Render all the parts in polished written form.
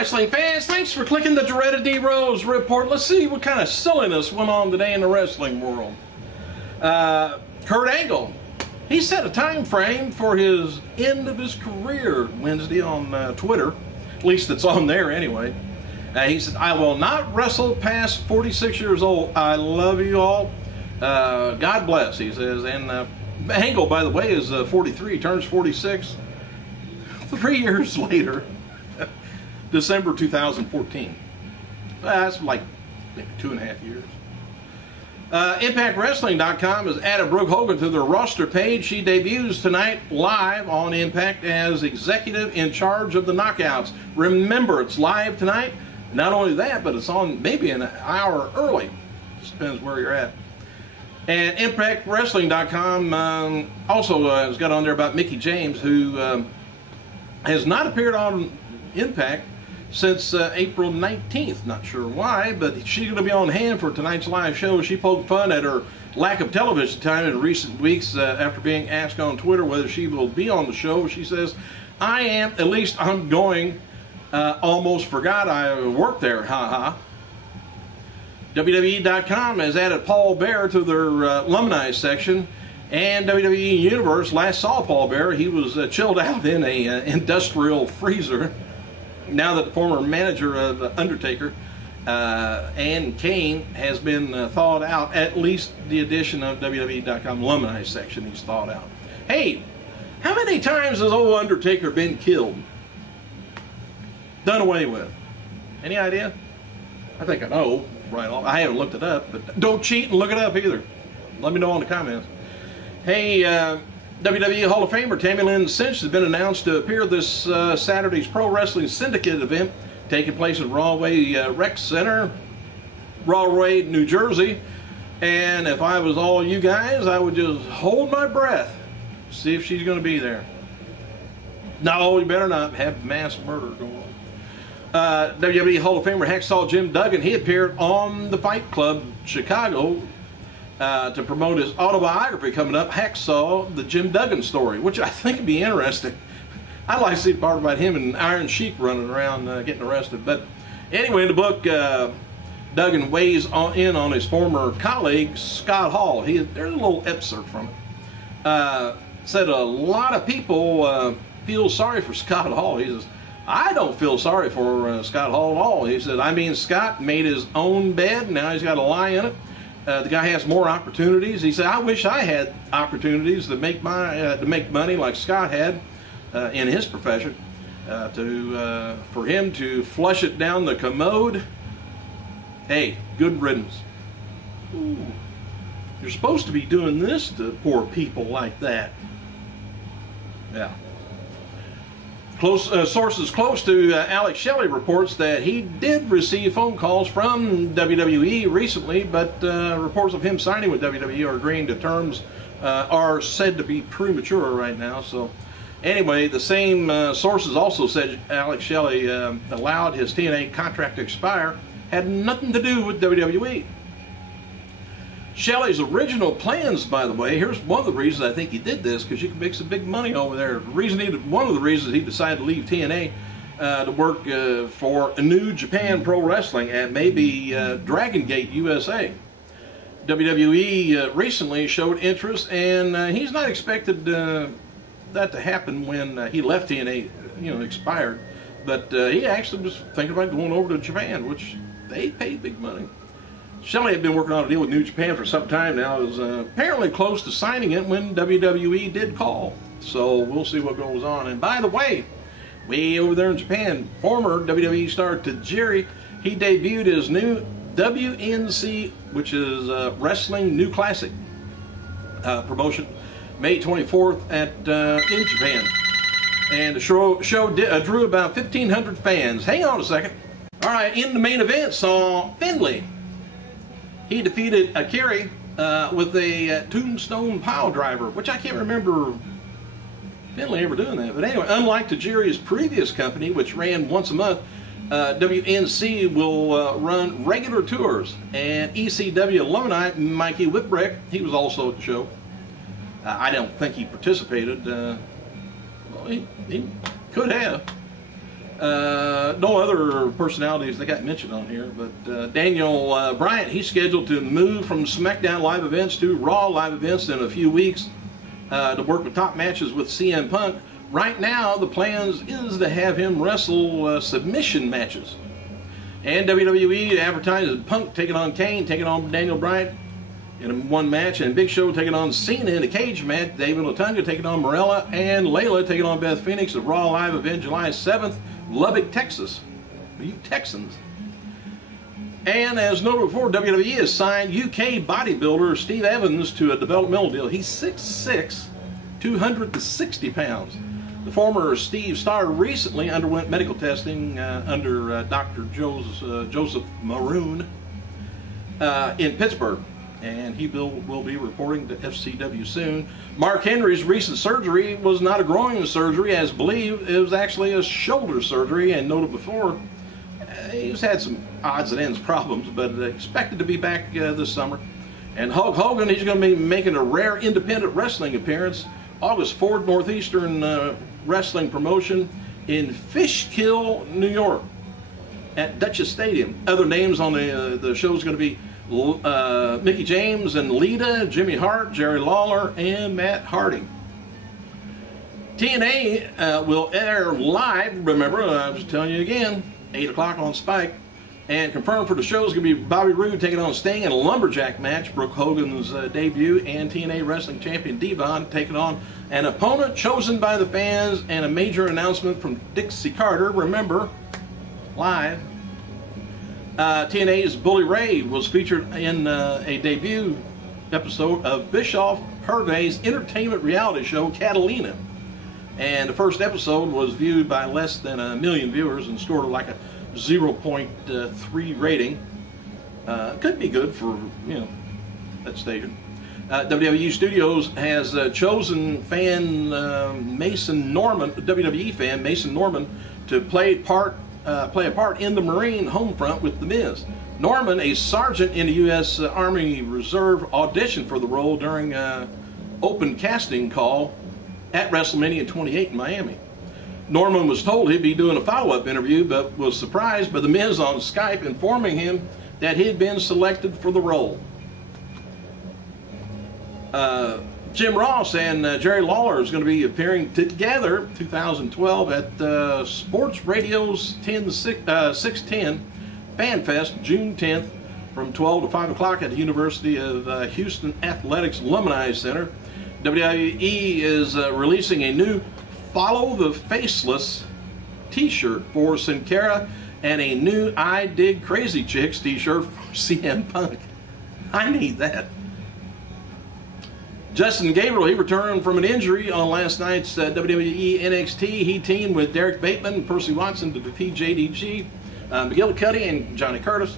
wrestling fans, thanks for clicking the dreaded D-Rose report. Let's see what kind of silliness went on today in the wrestling world. Kurt Angle, he set a time frame for his end of his career Wednesday on Twitter. At least it's on there anyway. He said, "I will not wrestle past 46 years old. I love you all. God bless," he says. And Angle, by the way, is 43, turns 46 3 years later. December 2014. That's like maybe 2.5 years. ImpactWrestling.com has added Brooke Hogan to their roster page. She debuts tonight live on Impact as executive in charge of the Knockouts. Remember, it's live tonight. Not only that, but it's on maybe an hour early. Just depends where you're at. And ImpactWrestling.com also has got on there about Mickie James, who has not appeared on Impact since April 19th. Not sure why, but she's going to be on hand for tonight's live show. She poked fun at her lack of television time in recent weeks after being asked on Twitter whether she will be on the show. She says, "I am, at least I'm going. Almost forgot I worked there, haha." WWE.com has added Paul Bearer to their alumni section. And WWE Universe last saw Paul Bearer. He was chilled out in a industrial freezer. Now that the former manager of Undertaker and Kane has been thawed out, at least the addition of WWE.com alumni section, he's thawed out. Hey, how many times has old Undertaker been killed? Done away with? Any idea? I think I know right off. I haven't looked it up, but don't cheat and look it up either. Let me know in the comments. Hey, WWE Hall of Famer Tammy Lynn Cinch has been announced to appear this Saturday's Pro Wrestling Syndicate event taking place at Rahway Rec Center, Rahway, New Jersey. And if I was all you guys, I would just hold my breath, see if she's going to be there. No, you better not have mass murder going on. WWE Hall of Famer Hacksaw Jim Duggan, he appeared on the Fight Club Chicago to promote his autobiography coming up, Hacksaw, the Jim Duggan story, which I think would be interesting. I'd like to see the part about him and Iron Sheik running around getting arrested. But anyway, in the book, Duggan weighs in on his former colleague, Scott Hall. There's a little excerpt from it. Said a lot of people feel sorry for Scott Hall. He says, "I don't feel sorry for Scott Hall at all." He said, "I mean, Scott made his own bed. Now he's got to lie in it. The guy has more opportunities." He said, "I wish I had opportunities to make money like Scott had in his profession. For him to flush it down the commode, hey, good riddance." Ooh, you're supposed to be doing this to poor people like that. Yeah. Sources close to Alex Shelley reports that he did receive phone calls from WWE recently, but reports of him signing with WWE or agreeing to terms are said to be premature right now. So anyway, the same sources also said Alex Shelley allowed his TNA contract to expire, had nothing to do with WWE. Shelley's original plans, by the way, here's one of the reasons I think he did this, because you can make some big money over there. One of the reasons he decided to leave TNA to work for New Japan Pro Wrestling and maybe Dragon Gate USA. WWE recently showed interest, and he's not expected that to happen when he left TNA, expired. But he actually was thinking about going over to Japan, which they pay big money. Shelley had been working on a deal with New Japan for some time now. It was apparently close to signing it when WWE did call. So we'll see what goes on. And by the way, way over there in Japan, former WWE star Tajiri, he debuted his new WNC, which is Wrestling New Classic promotion, May 24th in Japan. And the show drew about 1,500 fans. Hang on a second. All right, in the main event, saw Finlay. He defeated Akiri with a tombstone pile driver, which I can't remember Finlay ever doing that. But anyway, unlike Tajiri's previous company, which ran once a month, WNC will run regular tours. And ECW alumni Mikey Whipwreck, he was also at the show. I don't think he participated. Well, he could have. No other personalities that got mentioned on here, but Daniel Bryant, he's scheduled to move from SmackDown live events to Raw live events in a few weeks to work with top matches with CM Punk. Right now, the plans is to have him wrestle submission matches. And WWE advertises Punk taking on Kane, taking on Daniel Bryant in one match, and Big Show taking on Cena in a cage match, David Otunga taking on Morella, and Layla taking on Beth Phoenix at Raw live event July 7th, Lubbock, Texas. You Texans. And as noted before, WWE has signed UK bodybuilder Steve Evans to a developmental deal. He's 6'6", 260 pounds. The former Steve Star recently underwent medical testing under Dr. Joseph Maroon in Pittsburgh, and he will be reporting to FCW soon. Mark Henry's recent surgery was not a groin surgery, as believed. It was actually a shoulder surgery, and noted before, he's had some odds and ends problems, but expected to be back this summer. And Hulk Hogan, he's going to be making a rare independent wrestling appearance August 4th, Northeastern Wrestling Promotion in Fishkill, New York, at Duchess Stadium. Other names on the show is going to be Mickie James and Lita, Jimmy Hart, Jerry Lawler, and Matt Hardy. TNA will air live, remember, I was telling you again, 8 o'clock on Spike. And confirmed for the show is going to be Bobby Roode taking on Sting in a lumberjack match, Brooke Hogan's debut, and TNA Wrestling Champion Devon taking on an opponent chosen by the fans, and a major announcement from Dixie Carter, remember, live. TNA's Bully Ray was featured in a debut episode of Bischoff Hervey's entertainment reality show, Catalina. And the first episode was viewed by less than 1 million viewers and scored like a 0.3 rating. Could be good for, that station. WWE Studios has chosen fan Mason Norman, WWE fan Mason Norman, to play a part in the Marine Homefront with The Miz. Norman, a sergeant in the U.S. Army Reserve, auditioned for the role during open casting call at WrestleMania 28 in Miami. Norman was told he'd be doing a follow-up interview, but was surprised by The Miz on Skype informing him that he had been selected for the role. Jim Ross and Jerry Lawler is going to be appearing together 2012 at Sports Radio's 610 Fan Fest, June 10th, from 12 to 5 o'clock at the University of Houston Athletics Alumni Center. WWE is releasing a new Follow the Faceless t-shirt for Sin Cara and a new I Dig Crazy Chicks t-shirt for CM Punk. I need that. Justin Gabriel, he returned from an injury on last night's WWE NXT. He teamed with Derek Bateman and Percy Watson to defeat JDG, McGillicuddy, and Johnny Curtis.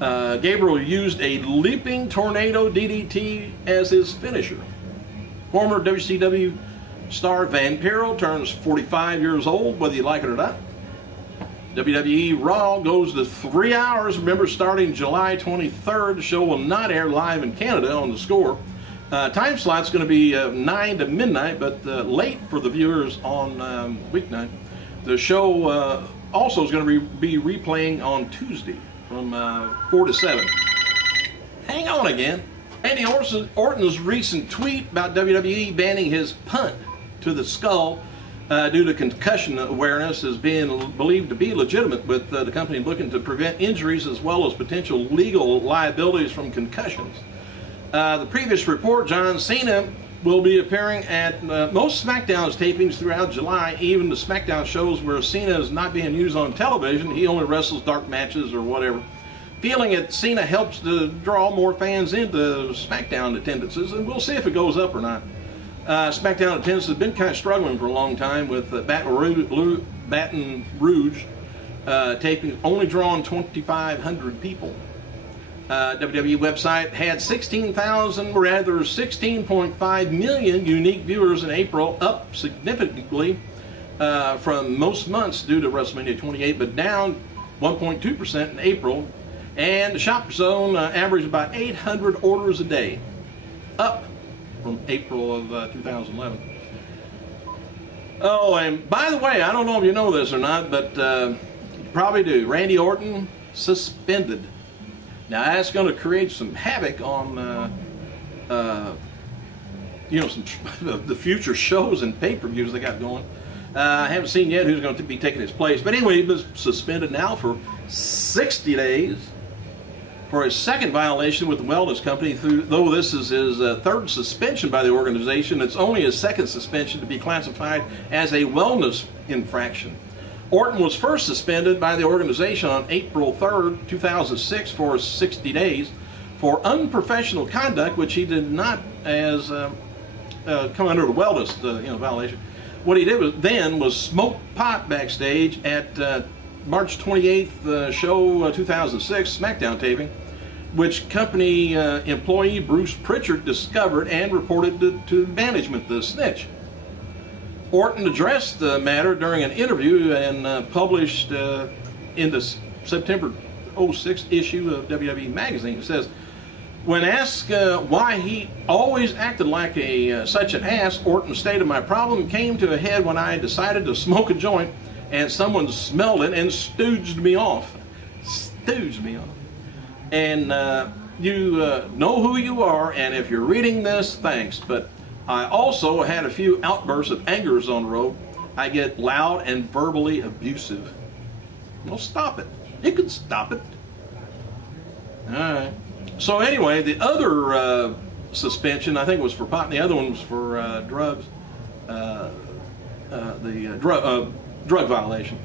Gabriel used a leaping tornado DDT as his finisher. Former WCW star Vampiro turns 45 years old, whether you like it or not. WWE Raw goes to 3 hours. Remember, starting July 23rd, the show will not air live in Canada on the score. Time slot's going to be 9 to midnight, but late for the viewers on weeknight. The show also is going to be replaying on Tuesday from 4 to 7. Hang on again. Randy Orton's recent tweet about WWE banning his punt to the skull due to concussion awareness is being believed to be legitimate, with the company looking to prevent injuries as well as potential legal liabilities from concussions. The previous report, John Cena will be appearing at most SmackDown's tapings throughout July, even the SmackDown shows where Cena is not being used on television. He only wrestles dark matches or whatever. Feeling that Cena helps to draw more fans into SmackDown attendances, and we'll see if it goes up or not. SmackDown attendance has been kind of struggling for a long time, with Baton Rouge taping only drawing 2,500 people. WWE website had 16.5 million unique viewers in April, up significantly from most months due to WrestleMania 28, but down 1.2% in April. And the Shop Zone averaged about 800 orders a day, up from April of 2011. Oh, and by the way, I don't know if you know this or not, but you probably do. Randy Orton suspended. Now that's going to create some havoc on, you know, some the future shows and pay-per-views they got going. I haven't seen yet who's going to be taking his place, but anyway, he was suspended now for 60 days for his second violation with the wellness company. Though this is his third suspension by the organization, it's only his second suspension to be classified as a wellness infraction. Orton was first suspended by the organization on April 3rd, 2006 for 60 days for unprofessional conduct, which he did not as come under the wellness violation. What he did was smoke pot backstage at March 28th show 2006 SmackDown taping, which company employee Bruce Pritchard discovered and reported to management, the snitch. Orton addressed the matter during an interview and published in the September 06 issue of WWE Magazine. It says, when asked why he always acted like such an ass, Orton stated, "My problem came to a head when I decided to smoke a joint and someone smelled it and stooged me off." Stooged me off. And you know who you are, and if you're reading this, thanks. But I also had a few outbursts of angers on the road. I get loud and verbally abusive. Well, stop it. You can stop it. All right. So anyway, the other suspension, I think, was for pot, and the other one was for drugs. Drug violation.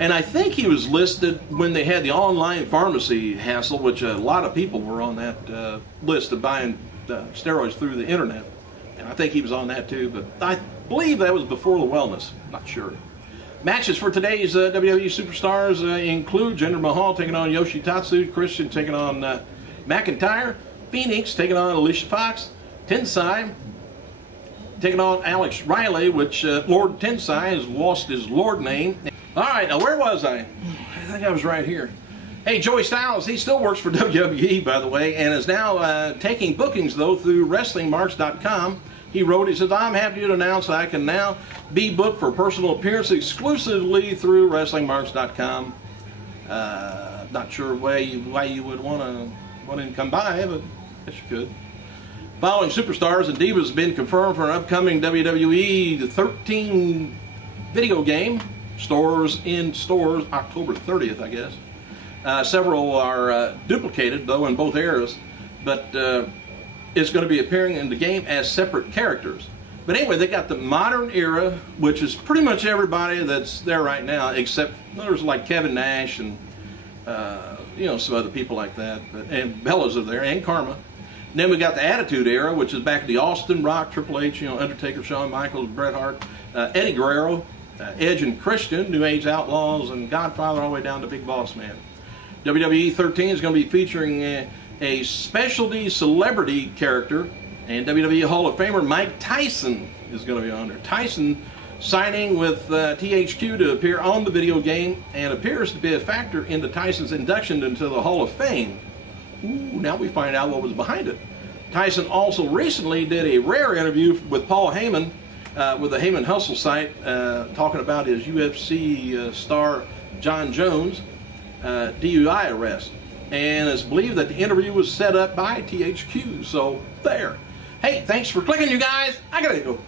And I think he was listed when they had the online pharmacy hassle, which a lot of people were on that list of buying steroids through the internet. And I think he was on that too, but I believe that was before the wellness. Not sure. Matches for today's WWE Superstars include Jinder Mahal taking on Yoshitatsu, Christian taking on McIntyre, Phoenix taking on Alicia Fox, Tensai taking on Alex Riley, which Lord Tensai has lost his Lord name. All right, now where was I? I think I was right here. Hey, Joey Styles, he still works for WWE, by the way, and is now taking bookings, though, through WrestlingMarks.com. He wrote, he says, "I'm happy to announce that I can now be booked for personal appearance exclusively through WrestlingMarks.com. Not sure why you would want him to come by, but I guess you could. Following Superstars and Divas have been confirmed for an upcoming WWE 13 video game. Stores October 30th, I guess. Several are duplicated, though, in both eras, but it's going to be appearing in the game as separate characters. But anyway, they got the modern era, which is pretty much everybody that's there right now, except there's like Kevin Nash and some other people like that. And Bella's are there, and Karma. And then we got the Attitude Era, which is back to Austin, Rock, Triple H, Undertaker, Shawn Michaels, Bret Hart, Eddie Guerrero, Edge and Christian, New Age Outlaws, and Godfather, all the way down to Big Boss Man. WWE 13 is going to be featuring a specialty celebrity character, and WWE Hall of Famer Mike Tyson is going to be on there. Tyson signing with THQ to appear on the video game and appears to be a factor into Tyson's induction into the Hall of Fame. Ooh, now we find out what was behind it. Tyson also recently did a rare interview with Paul Heyman with the Heyman Hustle site, talking about his UFC star John Jones DUI arrest. And it's believed that the interview was set up by THQ. So there. Hey, thanks for clicking, you guys. I gotta go.